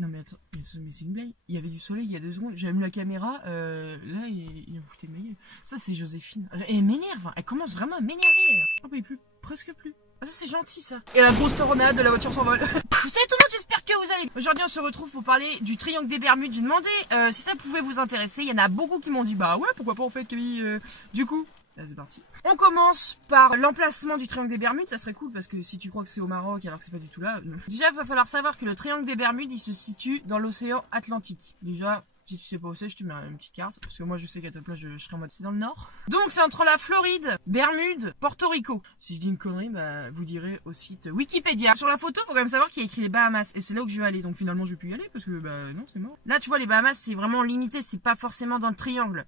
Non mais attends, mais c'est une blague. Il y avait du soleil il y a 2 secondes, j'allume la caméra, là il en foutait de ma gueule. Ça c'est Joséphine. Elle m'énerve, elle commence vraiment à m'énerver. Oh mais plus, presque plus. Ah ça c'est gentil ça. Et la grosse tornade, la voiture s'envole. Salut tout le monde, j'espère que vous allez. Aujourd'hui on se retrouve pour parler du triangle des Bermudes. J'ai demandé si ça pouvait vous intéresser. Il y en a beaucoup qui m'ont dit bah ouais pourquoi pas en fait Camille. Du coup, là c'est parti. On commence par l'emplacement du triangle des Bermudes. Ça serait cool parce que si tu crois que c'est au Maroc alors que c'est pas du tout là. Non. Déjà il va falloir savoir que le triangle des Bermudes il se situe dans l'océan Atlantique. Déjà. Si tu sais pas où c'est, je te mets une petite carte. Parce que moi, je sais qu'à ta place, je serai en mode c'est dans le nord. Donc, c'est entre la Floride, Bermudes, Porto Rico. Si je dis une connerie, bah, vous direz au site Wikipédia. Sur la photo, faut quand même savoir qu'il y a écrit les Bahamas. Et c'est là où je vais aller. Donc, finalement, je vais plus y aller parce que, bah, non, c'est mort. Là, tu vois, les Bahamas, c'est vraiment limité. C'est pas forcément dans le triangle.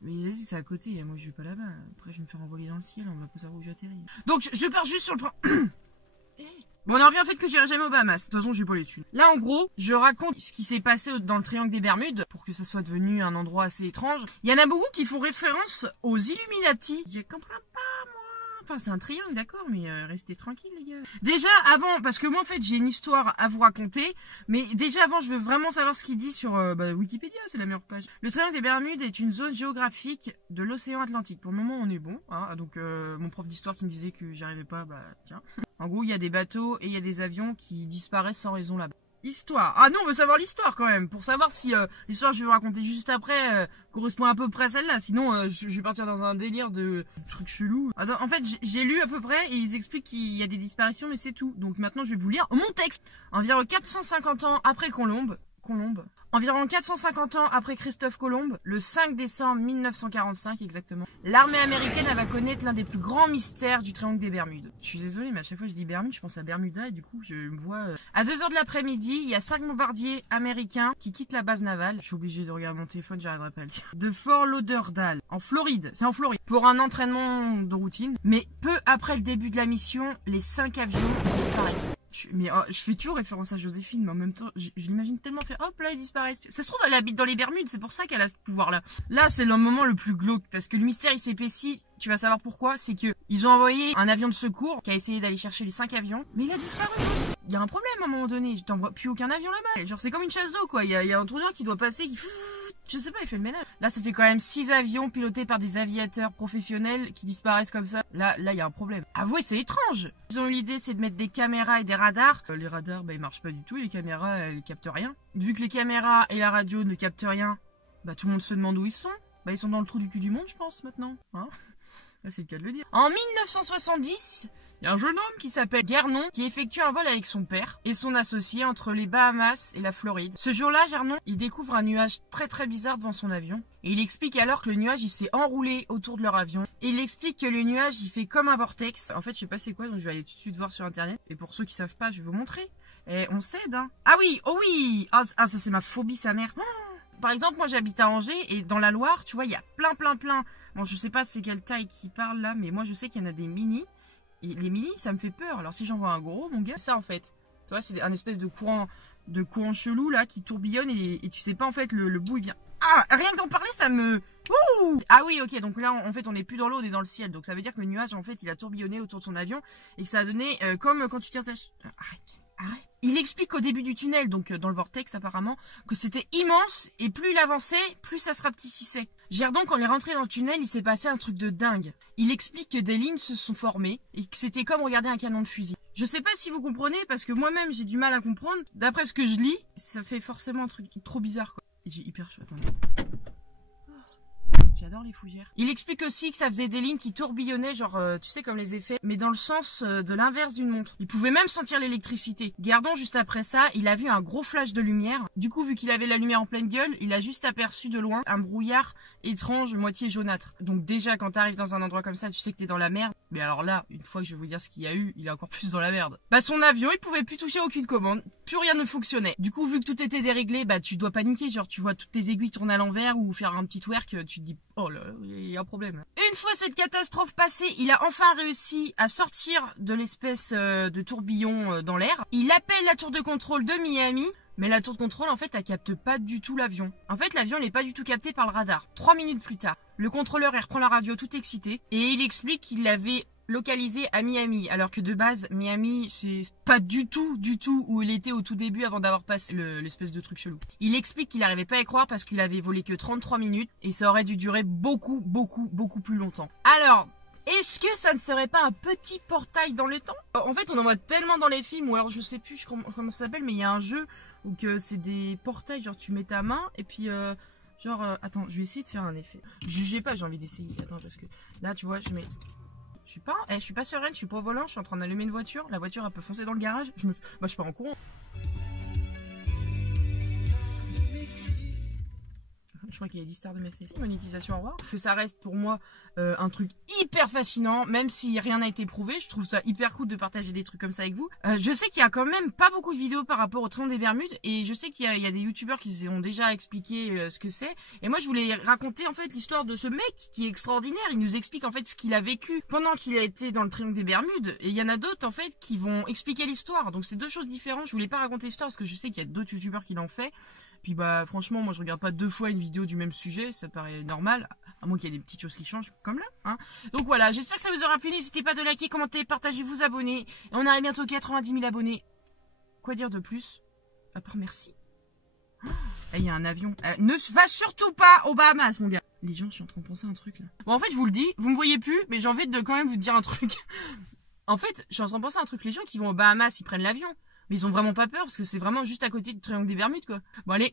Mais vas-y, c'est à côté. Moi, je vais pas là-bas. Après, je vais me faire envoler dans le ciel. On va pas savoir où j'atterris. Donc, je pars juste sur le point. Bon, on en revient au fait que j'irai jamais aux Bahamas. De toute façon, j'ai pas les thunes. Là, en gros, je raconte ce qui s'est passé dans le triangle des Bermudes pour que ça soit devenu un endroit assez étrange. Il y en a beaucoup qui font référence aux Illuminati. Je comprends pas, moi. Enfin, c'est un triangle, d'accord, mais restez tranquille, les gars. Déjà, avant, parce que moi, en fait, j'ai une histoire à vous raconter. Mais déjà, avant, je veux vraiment savoir ce qu'il dit sur Wikipédia, c'est la meilleure page. Le triangle des Bermudes est une zone géographique de l'océan Atlantique. Pour le moment, on est bon. Hein, donc, mon prof d'histoire qui me disait que j'y arrivais pas, bah, tiens. En gros, il y a des bateaux et il y a des avions qui disparaissent sans raison là-bas. Histoire. Ah non, on veut savoir l'histoire quand même. Pour savoir si l'histoire que je vais vous raconter juste après correspond à peu près à celle-là. Sinon, je vais partir dans un délire de trucs chelous. Attends, en fait, j'ai lu à peu près et ils expliquent qu'il y a des disparitions, mais c'est tout. Donc maintenant, je vais vous lire mon texte. Environ 450 ans après Environ 450 ans après Christophe Colomb, le 5 décembre 1945 exactement, l'armée américaine va connaître l'un des plus grands mystères du triangle des Bermudes. Je suis désolée, mais à chaque fois que je dis Bermude, je pense à Bermuda et du coup je me vois... À 2h de l'après-midi, il y a 5 bombardiers américains qui quittent la base navale. Je suis obligée de regarder mon téléphone, j'arriverai pas à le dire. De Fort Lauderdale, en Floride, c'est en Floride, pour un entraînement de routine. Mais peu après le début de la mission, les 5 avions disparaissent. Mais je fais toujours référence à Joséphine, mais en même temps, je l'imagine tellement faire hop là, ils disparaissent. Ça se trouve, elle habite dans les Bermudes, c'est pour ça qu'elle a ce pouvoir-là. Là, c'est le moment le plus glauque, parce que le mystère il s'épaissit. Tu vas savoir pourquoi, c'est que ils ont envoyé un avion de secours qui a essayé d'aller chercher les 5 avions, mais il a disparu. Il y a un problème à un moment donné, je t'envoie plus aucun avion là-bas. Genre c'est comme une chasse d'eau quoi, il y a un trou noir qui doit passer, qui... Je sais pas, il fait le ménage. Là, ça fait quand même 6 avions pilotés par des aviateurs professionnels qui disparaissent comme ça. Là, il y a un problème. Avouez, c'est étrange. Ils ont eu l'idée, c'est de mettre des caméras et des radars. Les radars, bah, ils marchent pas du tout. Et les caméras, elles captent rien. Vu que les caméras et la radio ne captent rien, bah, tout le monde se demande où ils sont. Bah, ils sont dans le trou du cul du monde, je pense, maintenant. Hein, là, c'est le cas de le dire. En 1970... il y a un jeune homme qui s'appelle Gernon qui effectue un vol avec son père et son associé entre les Bahamas et la Floride. Ce jour-là, Gernon, il découvre un nuage très très bizarre devant son avion. Et il explique alors que le nuage, il s'est enroulé autour de leur avion. Et il explique que le nuage, il fait comme un vortex. En fait, je sais pas c'est quoi, donc je vais aller tout de suite voir sur internet. Et pour ceux qui savent pas, je vais vous montrer. Et on s'aide, hein. Ah oui, oh oui. Ah, ça c'est ma phobie, sa mère. Par exemple, moi j'habite à Angers et dans la Loire, tu vois, il y a plein. Bon, je sais pas c'est quelle taille qui parle là, mais moi je sais qu'il y en a des mini. Et les mini, ça me fait peur. Alors si j'en vois un gros, mon gars, ça en fait. Tu vois, c'est un espèce de courant chelou là qui tourbillonne et tu sais pas en fait le bout il vient. Ah, rien que d'en parler, ça me... Ouh. Ah oui, ok, donc là en fait on est plus dans l'eau, on est dans le ciel. Donc ça veut dire que le nuage en fait il a tourbillonné autour de son avion et que ça a donné comme quand tu tires ta... Arrête. Il explique qu'au début du tunnel, donc dans le vortex apparemment, que c'était immense et plus il avançait, plus ça se rapetissait. Gerdon, quand il est rentré dans le tunnel, il s'est passé un truc de dingue. Il explique que des lignes se sont formées et que c'était comme regarder un canon de fusil. Je sais pas si vous comprenez parce que moi-même j'ai du mal à comprendre. D'après ce que je lis, ça fait forcément un truc trop bizarre quoi. J'ai hyper chaud, attendez. J'adore les fougères. Il explique aussi que ça faisait des lignes qui tourbillonnaient, genre, tu sais, comme les effets, mais dans le sens de l'inverse d'une montre. Il pouvait même sentir l'électricité. Gardon, juste après ça, il a vu un gros flash de lumière. Du coup, vu qu'il avait la lumière en pleine gueule, il a juste aperçu de loin un brouillard étrange, moitié jaunâtre. Donc déjà, quand t'arrives dans un endroit comme ça, tu sais que t'es dans la merde. Mais alors là, une fois que je vais vous dire ce qu'il y a eu, il est encore plus dans la merde. Bah, son avion, il pouvait plus toucher aucune commande. Plus rien ne fonctionnait. Du coup, vu que tout était déréglé, bah, tu dois paniquer. Genre, tu vois toutes tes aiguilles tourner à l'envers ou faire un petit twerk, tu te dis, oh là, il y a un problème. Une fois cette catastrophe passée, il a enfin réussi à sortir de l'espèce de tourbillon dans l'air. Il appelle la tour de contrôle de Miami. Mais la tour de contrôle, en fait, elle capte pas du tout l'avion. En fait, l'avion n'est pas du tout capté par le radar. 3 minutes plus tard, le contrôleur, il reprend la radio tout excité et il explique qu'il avait localisé à Miami, alors que de base, Miami, c'est pas du tout où il était au tout début avant d'avoir passé l'espèce de truc chelou. Il explique qu'il n'arrivait pas à y croire parce qu'il avait volé que 33 minutes et ça aurait dû durer beaucoup plus longtemps. Alors, est-ce que ça ne serait pas un petit portail dans le temps? En fait, on en voit tellement dans les films, ou alors je sais plus comment ça s'appelle, mais il y a un jeu où que c'est des portails, genre tu mets ta main et puis attends, je vais essayer de faire un effet. Jugez pas, j'ai envie d'essayer. Attends, parce que là, tu vois, je mets... je suis pas sereine, je suis pas au volant, je suis en train d'allumer une voiture, la voiture elle peut foncer dans le garage, je pars en courant. Je crois qu'il y a 10 stars de mes fesses. Monétisation, au revoir. Parce que ça reste pour moi un truc hyper fascinant, même si rien n'a été prouvé. Je trouve ça hyper cool de partager des trucs comme ça avec vous. Je sais qu'il y a quand même pas beaucoup de vidéos par rapport au triangle des Bermudes. Et je sais qu'il y a des youtubeurs qui ont déjà expliqué ce que c'est. Et moi, je voulais raconter en fait l'histoire de ce mec qui est extraordinaire. Il nous explique en fait ce qu'il a vécu pendant qu'il a été dans le triangle des Bermudes. Et il y en a d'autres en fait qui vont expliquer l'histoire. Donc c'est deux choses différentes. Je voulais pas raconter l'histoire parce que je sais qu'il y a d'autres youtubeurs qui l'ont fait. Puis bah franchement moi je regarde pas 2 fois une vidéo du même sujet, ça paraît normal, à moins qu'il y ait des petites choses qui changent comme là, hein. Donc voilà, j'espère que ça vous aura plu, n'hésitez pas de liker, commenter, partager, vous abonner. Et on arrive bientôt aux 90 000 abonnés. Quoi dire de plus? À part merci. Il y a un avion. Ne va surtout pas aux Bahamas mon gars. Les gens, je suis en train de penser à un truc là. Bon en fait je vous le dis, vous me voyez plus, mais j'ai envie de quand même vous dire un truc. En fait, je suis en train de penser à un truc, les gens qui vont aux Bahamas, ils prennent l'avion. Mais ils ont vraiment pas peur parce que c'est vraiment juste à côté du triangle des Bermudes quoi. Bon allez,